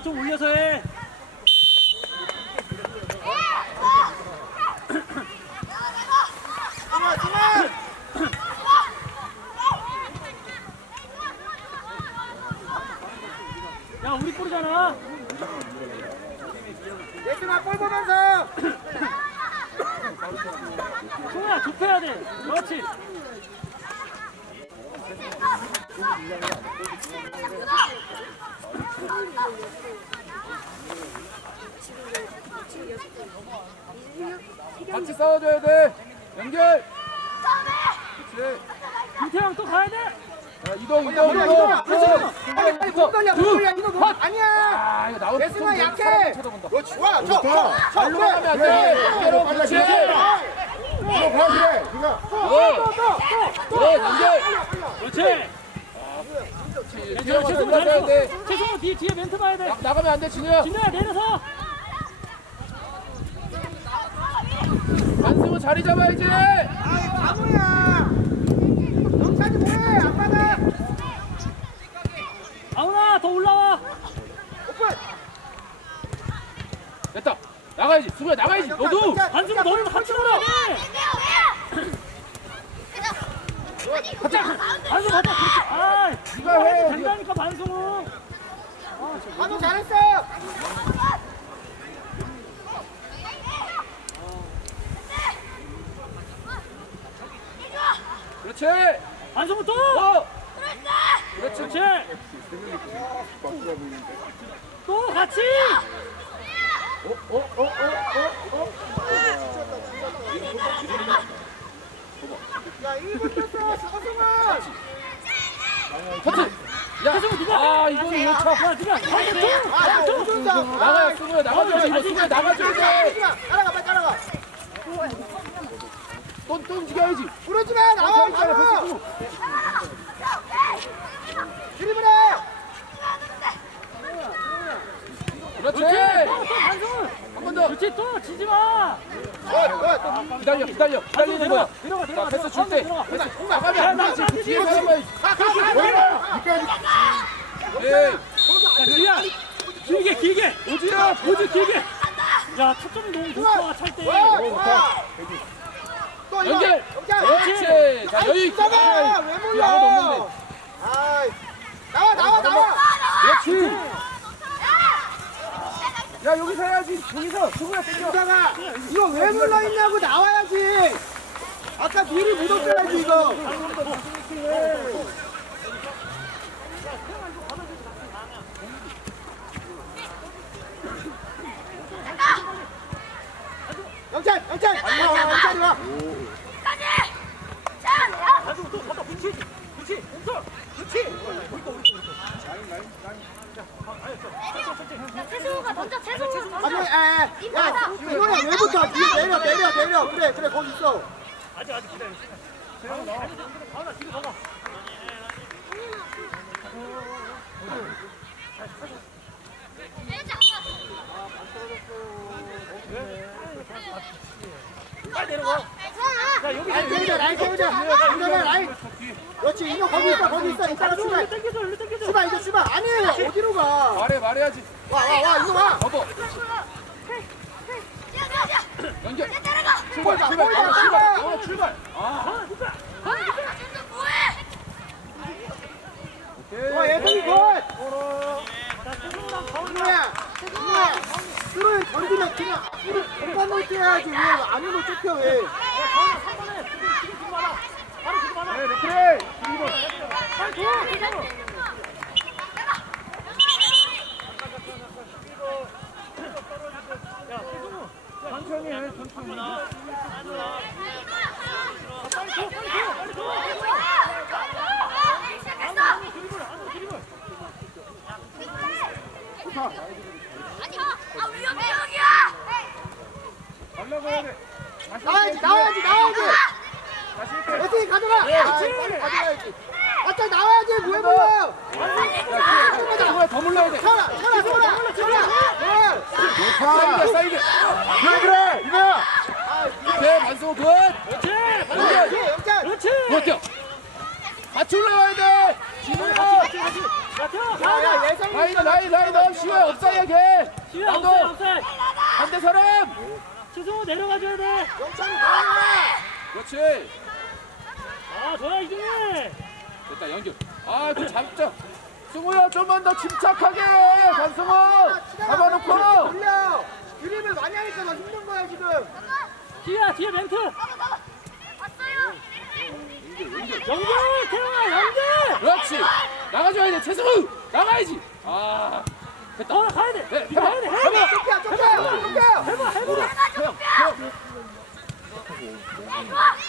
야, 좀 올려서 해. 승아 승아 야, 우리 볼이잖아. 예승아 볼 보면서 승우야, 좁혀야 돼. 그렇지. 같이 싸워줘야 돼. 연결. 그렇지. 김태형 또 가야 돼. 자, 이동, 이동, 이동. 빨리 빨리 못 돌려 못 돌려 이거 뭐 아니야 아, 이거 좀 약해 쳐다본다. 그렇지 좋아 쳐쳐 발로 가면 안 돼. 연결로 그렇지. 이거 봐 그래 이거 어, 연결. 그렇지. 최승우 올라가야 잘했어. 돼. 최승우 뒤에, 뒤에 멘트 봐야 돼. 나- 나가면 안 돼, 진우야. 진우야, 내려서. 반승우 자리 잡아야지. 아이 바보야 영찬이 뭐해 안 받아 아우나, 더 올라와. 오픈 됐다. 나가야지. 승우야, 나가야지. 너도. 반승우 너는 같이 올라. 가자. 갔다. 그렇지. 아, 네가 해. 된다니까, 반승우. 한우 잘했어 그렇지. 어. 그렇지. 또 같이. 어, 어, 어, 어, 어. 야 1분 떴어 서승아 터치. 야, 최승우 누가? 아, 이거는 왜 차? 야, 누가? 반승우 또. 아 오준다 나가야 승우야, 나가줘야지. 이거 승우야, 나가줘야지. 따라가 빨리 따라가 또, 또 움직여야지. 부르지 마 나와 바로 드리블해 그렇지. 또 반승우. 한번 더. 그렇지, 또 지지 마. 기다려, 기다려. 기다리는 거야. 들어가, 자, 들어가. 패스 줄 때. 들어가. 패스. 야, 나 가면 안 나가면 안 되지. 되지. 뒤에 사람만. 에이, 야, 뒤야. 길게, 길게. 오지야. 오지 길게. 야, 타점이 너무 좋다, 찰 때. 또 이거 연결. 그렇지. 자, 여유 있게. 아이, 왜 뒤에 아무도 몰라 없는데. 아이 나와 나와 나와 그렇지. 야, 여기서 해야지. 여기서. 승우야, 땡겨. 이따가 이거 왜 물러 있냐고 나와야지 아까 미리 묻었어야지 이거 영찬 영찬 영찬이 와 가지고 또 갖다 붙이지. 그렇지. 왼손. 그렇지. 태수가 먼저 태수가 아니 먼저 에, 에, 야 뒤에 내려 내려 내려 그래 그래 거기 있어 아직 아직 기다려. 가나 뒤로 가봐. 빨리 내려가. 야 여기 라인 세우자 라인 세우자 인정해 라인 그렇지 인정 거기 있어 거기 있어 이따가 출발 당겨줘. 일로 당겨줘. 출발 이제 출발 아니에요 어디로 가 말해, 말해야지. 와 와 와 이거 와 접어. 연결. 출발 출발, 출발 출발. 어, 출발. 아. 와 그냥 앞으로 공간 놓게 해야지 왜 안으로 쫓겨 왜 가운데 3번에 지금 지금 지금 받아. 바로 지금 받아. 네, 레프레이. 빨리 줘. 태승우. 야, 태승우. 천천히 해, 천천히. 빨리 줘, 빨리 줘, 빨리 줘. 안으로 드리블, 안으로 드리블. 달려가야 돼. 나와야지 나와야지 나와야지 예선이 가져가 아, 빨리 가져가야지 아까 나와야지 왜 불러 승우야, 더 물러야 돼. 차라 차라 차라 차라 사이드, 사이드. 그래 그래 이거야 네, 만승우 굿. 그렇지, 그렇지. 그렇죠. 같이 올라와야 돼. 진우야. 같이, 같이, 같이. 야, 태워, 가. 야, 예성이 라인. 라인 라인 너 시호야 없어야 걔 시우야 나도. 없어 없어 반대 사람 최승우 내려가줘야 돼아 영찬이 가라. 그렇지 좋아 이 중해 됐다 연결 아그 잡자 승우야 좀만 더 침착하게 반승우 잡아놓고 돌려. 드립을 많이 하니까 너 힘든 거야 지금. 뒤야 뒤에 멘트 연결 태영아 연결 그렇지 나가줘야 돼 최승우 나가야지 아 됐다 어 가야 돼 네, 이거 가야 돼 해야 돼 쫓겨 쫓겨 쫓겨. 해봐 해봐 태영 태영 와. 어이.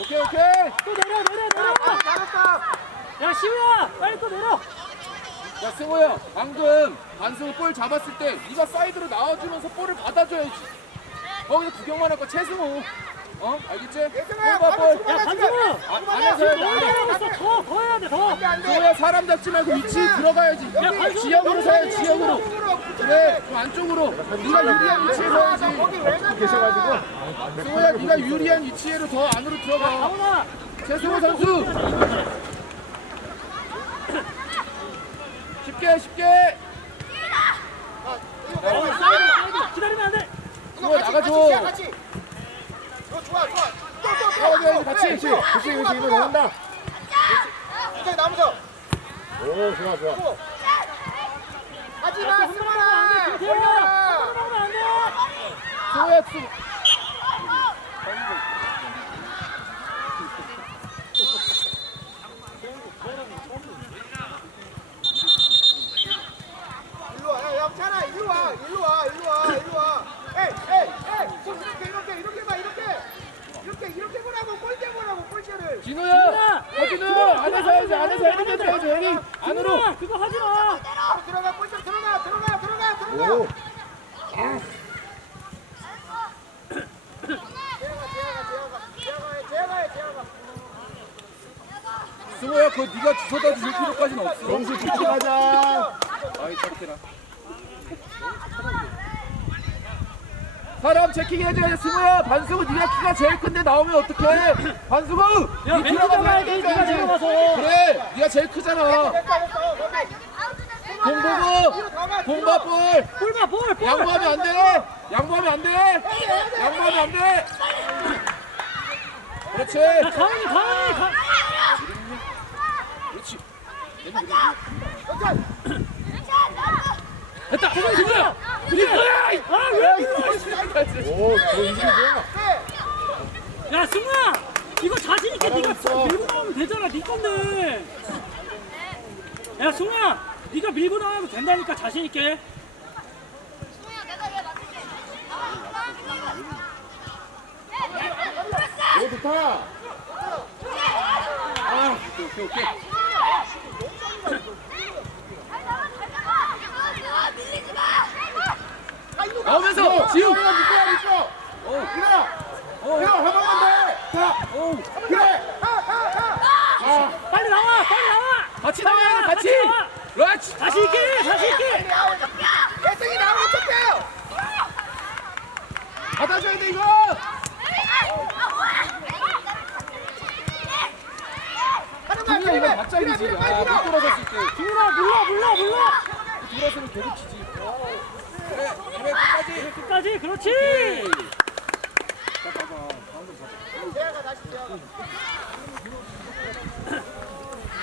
오케이 오케이. 또 내려 내려 내려. 아, 잘했다. 야 시우야 빨리 또 내려. 야 승우야 방금 반승우 볼 잡았을 때 네가 사이드로 나와주면서 볼을 받아줘야지. 거기서 구경만 할 거 최승우 어 알겠지? 예승아, 바로 야, 지금. 반승우! 아, 출발해. 안에서 해야 돼, 너무 안에서. 내려갔어 더 더 해야 돼더 안돼 안돼. 승우야 사람 잡지 말고 위치 들어가야지 반승우, 지역으로 내려, 지역으로 붙여야 그래 돼. 좀 안쪽으로 네가 유리한 위치에 아, 너 서야지 거기 왜 가냐? 승우야 네가 유리한 위치로 더 안으로 들어가 가훈아 최승우 선수 쉽게 쉽게 어, 기다리면 안돼 이거 승우야, 같이 나가줘. 같이 좋아 좋아. 나가줘야지, 같이. 그렇지 그렇지 이거 이거 나온다. 이제 남서. 오 좋아 좋아 하지 야, 마또 승관아. 혼나면 안돼 올려라. 혼나면 안돼 승우야 승 일로 와. 야, 영찬아, 일로 와. 일로 와. 일로 와. 일로 와. 에이, 에이, 에이. 손 이렇게, 이렇게, 이렇게 봐, 이렇게. 이렇게, 이렇게 보라고, 골대 보라고, 골대를. 진우야! 허진우 안에서 해야지 안에서 헤딩 해야지 헤딩 안으로. 그거 하지마. 바로 들어가, 골대 들어가, 들어가, 들어가, 들어가. 재영아, 재영아, 재영아. 재영아, 재영아, 재영아. 승우야 그거 네가 주워다 줄 필요까지는 없어. 정수 집중하자. 아이 짝대라 사람 체킹 해줘야 돼 승우야 반승우 네가 키가 제일 큰데 나오면 어떡해 반승우 야네 들어가서 잡아야 돼 네가 해야지. 들어가서 그래 네가 제일 크잖아 됐다, 됐다. 공 보고 공봐 볼 볼봐 볼 볼 양보하면 안돼 양보하면 안돼 양보하면 안돼 그렇지 야 가은이 가은이 가 그렇지 영찬. 됐다 소금 진우야 이거야 아왜 이거 오 좋아 네. 야 승우야 이거 자신 있게 네가 있어. 밀고 나오면 되잖아 네 건데 야 승우야 네가 밀고 나가면 된다니까 자신 있게 오, 좋다. 아 오케이 오케이 오케이 나오면서 지우! 지우가 밑에 있어. 오 그래. 오 그래, 한 번만 더. 자, 오 그래. 아, 빨리 나와 빨리 나와. 같이 나와야 돼 같이. 나와. 그렇지 자신 있게 자신 있게. 예승이 나오면 어떡해요? 받아줘야 돼 이거. 하는 거야, 그래. 그래, 그래, 때. 승우야 물러 물러 물러. 돌아서면 계속 치지. 그래 그래 끝까지 그렇지.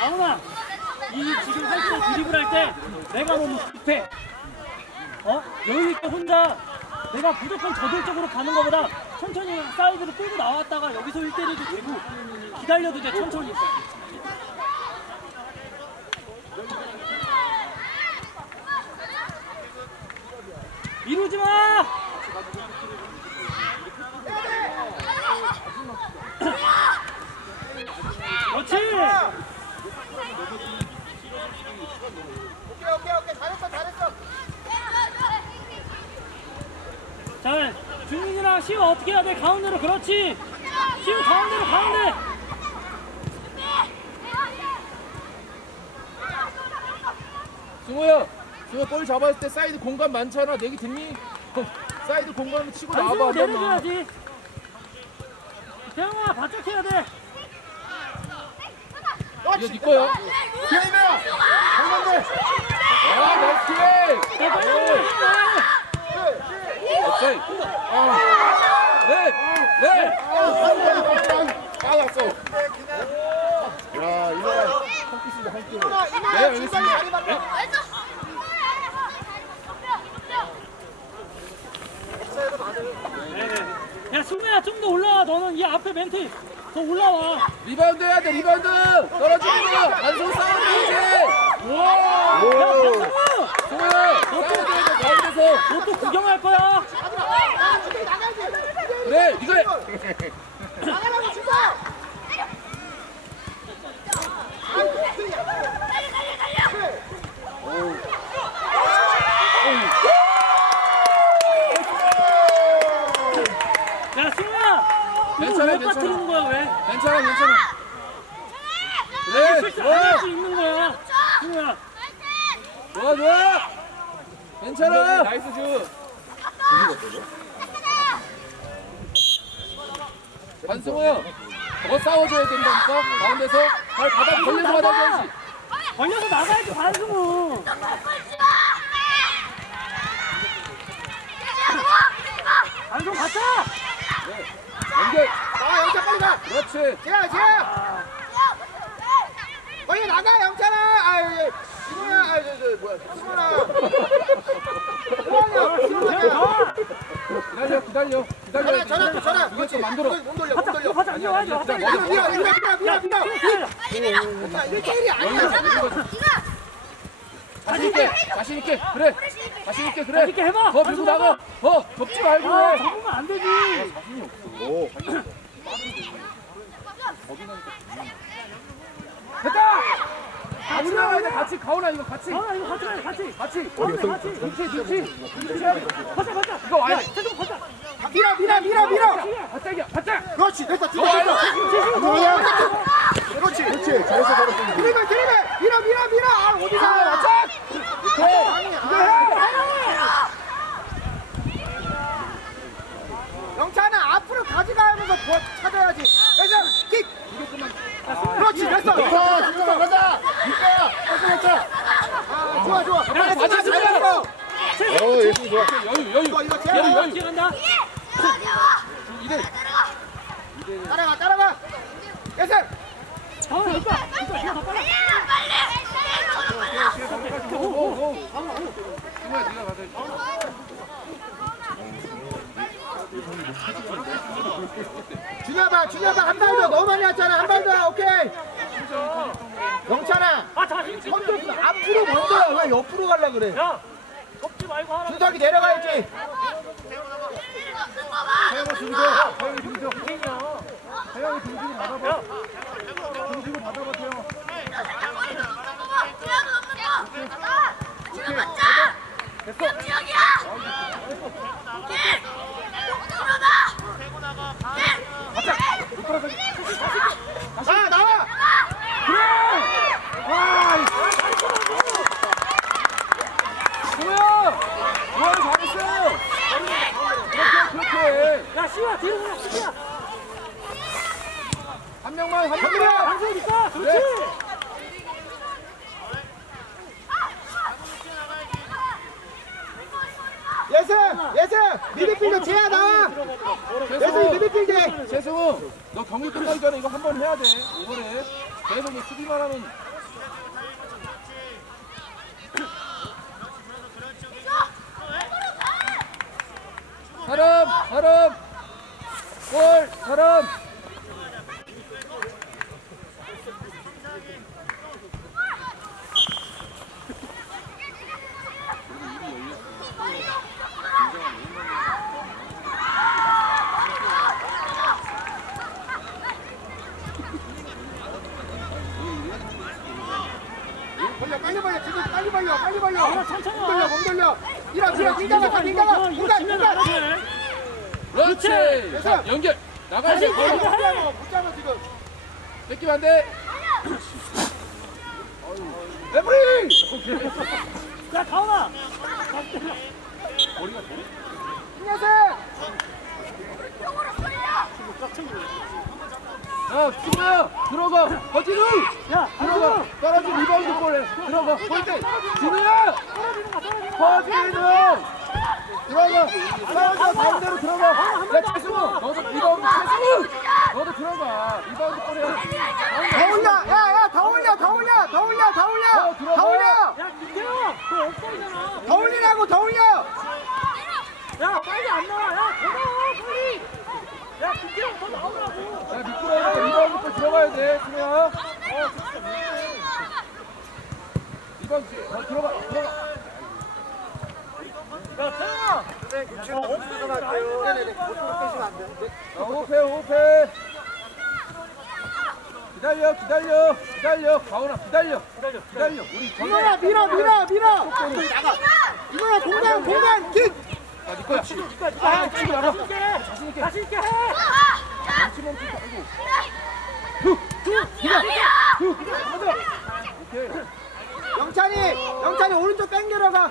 아훈아 이 지금 할때 드리블 할 때 내가 너무 급해 어? 여유 있게 혼자 내가 무조건 저돌적으로 가는 것보다 천천히 사이드로 끌고 나왔다가 여기서 1대1도 되고 기다려도 돼 천천히 미루지 마! 그렇지! 오케이, 오케이, 오케이. 잘했어, 잘했어. 자, 준민이랑 시우 어떻게 해야 돼? 가운데로 그렇지! 시우 가운데로 가운데! 승우야 볼 잡았을 때 사이드 공간 많잖아 내기 듣니? 어, 사이드 공간 치고 나와봐 한 내려줘야지! 태영아 바짝 해야 돼. 이거 네 거야. 기회이면 강만대 아, 나이스 킥! 야, 빨리 빨리. 업사이. 네, 네. 빠졌어 야 이거 홈피스인데 홈피 이마 네, 알겠습니다. 네네. 승우야 좀 더 올라와. 너는 이 앞에 멘트 더 올라와. 리바운드 해야 돼, 리바운드! 떨어지는 거! 반성 싸움 해야지! 야 승우, 승우야, 돼, 가운데서! 너 또 구경할 거야. 아 나가야지 그래, 이거 해! 나가라고 친구 야 승우야. 이거 괜찮아, 왜 괜찮아. 빠뜨리는 거야 왜? 괜찮아, 괜찮아. 그래, 실수 안할 좋아! 수 있는 거야. 승우야. 좋아, 좋아! 괜찮아! 나이스 슛! 반승우 형, 더 싸워줘야 된다니까? 가운데서 발 바닥 걸려서 받아줘야지. 걸려서 나가야지 반승우. 반승우 갔다. 연결! 가 그렇지! 재야 재야 빨리 나가 영찬아 아유 이거야 아유 저, 저 뭐야 승원아 승원아 승원아 기다려, 기다려, 기다려. 전화 전화 또 전화 이거 좀 만들어. 몸 돌려 몸. 돌려. 이거 와야죠. 가자. 밀어 밀어 밀어 밀어 밀어 승우 자 1대1이 아니야 자신 있게, 자신 있게, 그래. 자신 있게, 그래. 자신 있게 해봐. 더 밀고 나가. 더 접지 말고 아, 해. 잡으면 안 되지. 됐다. 같이 나가야 돼. 같이 가오나 이거 같이. 가은아 이거 같이 가야 돼. 같이. 같이. 가은아 같이. 눈치, 눈치. 눈치 해야 돼. 가자 가자. 이거 와야 야, 돼. 태종 가자. 밀어 밀어 밀어 밀어 바짝이야, 바짝. 그렇지 됐어 어, 됐어 됐어 알겠어. 뭐야 그렇지 그렇지 잘했어 잘했어 드리블 드리블 밀어 밀어 밀어 아 어디서 바짝. 오케이. 영찬아 앞으로 가져가면서 뭐 찾아야지 그래서 킥 그렇지 됐어 됐어 됐어 가자 이거야 됐어 아 좋아 좋아 야, 맞아, 잘했어 어 예술 좋아 여유, 여유. 이거 이거 여유, 제야 여유. 기간다. 이대. 따라가 따라가 예술 가은아 이거. 이거 이거 더 빨라. 오, 오, 오. 승우야, 네가 받아. 준혁아 준혁아 한 발 더 너무 많이 왔잖아 한 발더 오케이 아. 컨트롤 앞으로 먼저야 왜 옆으로 가려 그래 야. 걷지 말고 하라. 준석이 내려가야지 태영이 중저. 태영이 중저. 태영이 중지로 받아봐. 중지로 받아봐, 태영. 나 나와 승우야! 좋아, 잘했어! 그렇게, 그렇게. 야 시우야 뒤로 가. 시우야. 한 명만, 한! 명만. 방송 있다. 그렇지. 예승 예승 미드필더 제야 나와 예승이 미드필더 재승우, 너 경기 끝나기 전에 이거 한 번 해야 돼. 이번에 계속 이 수비만 하면 사람, 사람, 골, 사람. 벌려 빨리 벌려 지금 빨리 벌려 빨리 벌려 아, 천천히 몸 돌려 와. 몸 돌려 이거 밀다 지면 밀다 안 돼. 그렇지. 자, 연결. 나가야 돼. 다시 걸어. 이거 해. 붙잡아 지금 뺏기면 안 돼. 레프리! 야 가은아. 김예승 꽉 채우고. 야, 승우야, 들어가. 버티누! 야, 들어가. 떨어진 리바운드 볼에 들어가. 볼 때. 진우야! 버티누! 들어가. 싸워줘. 가운데로 들어가. 야, 최승우. 너도 리바운드 최승우! 너도 들어가. 리바운드 볼에. 더 올려 야야 더 올려 더 올려 더 올려 더 올려 더 올려 야, 김태형! 너 엇갈잖아. 더 올리라고 더 올려 야, 빨리 안 나와. 야, 더 나와, 빨리. 야, 김태형 더 나오라고. 야, 미끄러우니까 리바운드 볼 들어가야 돼, 승우야. 리바운드. 더 들어가. 들어가. 기다려, 기다려, 기다려. 가온아, 기다려. 기다려. 기다려. 우리. 민호야 밀어 밀어 밀어 민호야 공간 공간 킥 아, 네 거야. 아, 치고 나가. 자신 있게. 자신 있게. 자신 있게 해. 아이고. 후, 기다. 후, 가자. 오케이. 영찬이 영찬이 오른쪽 땡겨러 가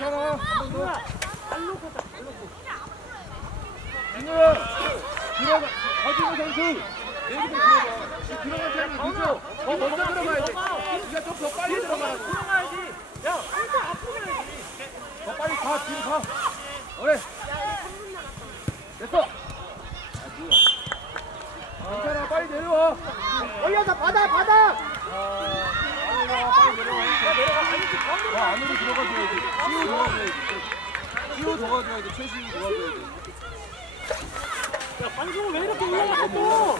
더. 뭐야? 발 놓고 타, 발 놓고. 진우야, 들어가. 허진우 선수. 여기 좀 들어가. 이 들어갈 때는 늦어. 더. 됐어. 괜찮아, 빨리 내려와. 올려서 받아 받아 야, 안으로 들어가줘야지. 시우 도와줘야지. 시우 도와줘야 돼. 최시우 도와줘야 돼. 야, 방송을 왜 이렇게 올라갔어 또?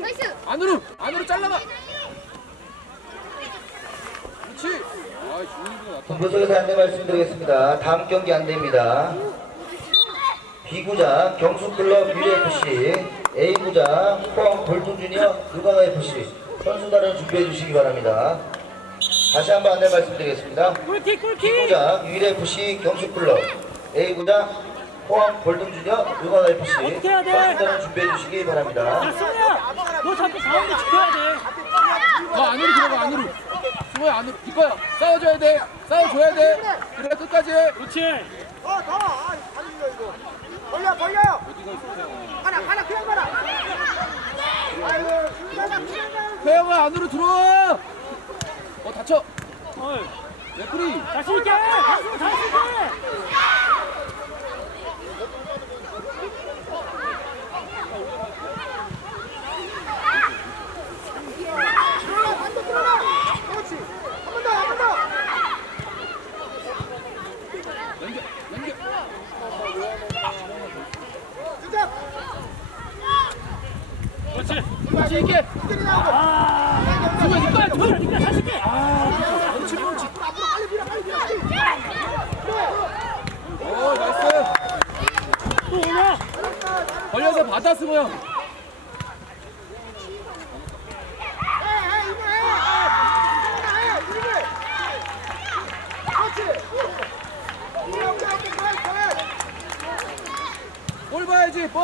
나이스. 안으로, 안으로 잘라가. 그렇지. 아, 낫다. 본부석에서 안내 말씀드리겠습니다. 다음 경기 안내입니다. B구장 경수클럽 유래FC, A구장 포항 볼통주니어 누가가FC 선수 단을 준비해 주시기 바랍니다. 다시 한번 안내 말씀드리겠습니다. 꿀킥, 꿀킥. B구장 유래FC 경수클럽, A구장 포항 볼통주니어 누가가FC 어떻게 해야 돼? 선수단을 준비해 주시기 바랍니다. 야, 승우야. 너 자꾸 가운데 지켜야 돼. 더 안으로 들어가, 안으로. 승호야, 안으로. 이거야. 싸워줘야 돼. 싸워줘야 돼. 그래, 끝까지 해. 그렇지. 어 더 아, 달려 이거 벌려 벌려 하나 하나 그냥 가라 아이고 태영아, 안으로 들어와. 어, 다쳐. 레프리. 자신 있게. 자신 있게. 들어가 반대 들어가 그렇지 한 번 더 한 번더 연결, 연결. 준서 그렇지. 자신 있게. 이들이 나오고 아. 승호야, 네 거야. 저야, 니가 자신 있게. 아. 그렇지, 그렇지. 앞으로 빨리 밀어 빨리 밀어 빨리 오, 나이스. 또 올라. 걸려서 받아, 승호야. 해, 이거 해. 이거 해, 이거 해. 그렇지. 이거 우리 함께 더 해, 더 해. 볼 봐야지, 볼.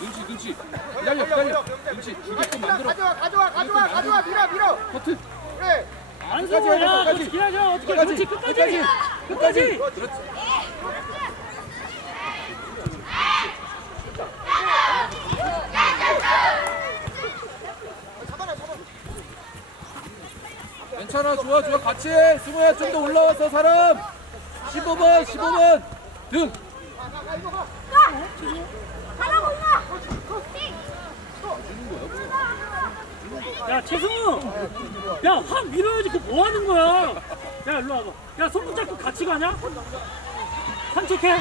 눈치, 눈치. 기다려, 기다려. 눈치. 주게끔 만들어. 가져와, 가져와, 가져와, 가져와, 밀어, 밀어. 커트. 그래. 안승호, 야, 그렇지. 기다려. 어떻게, 그렇지. 끝까지. 끝까지. 그렇지. 괜찮아, 좋아, 좋아. 같이 해. 승호야, 좀 더 올라와서 사람. 15번, 15번. 임마. 야, 최승우. 야, 확 밀어야지. 그거 뭐 하는 거야? 야, 일로 와봐. 야, 손 붙잡고 같이 가냐? 산책해.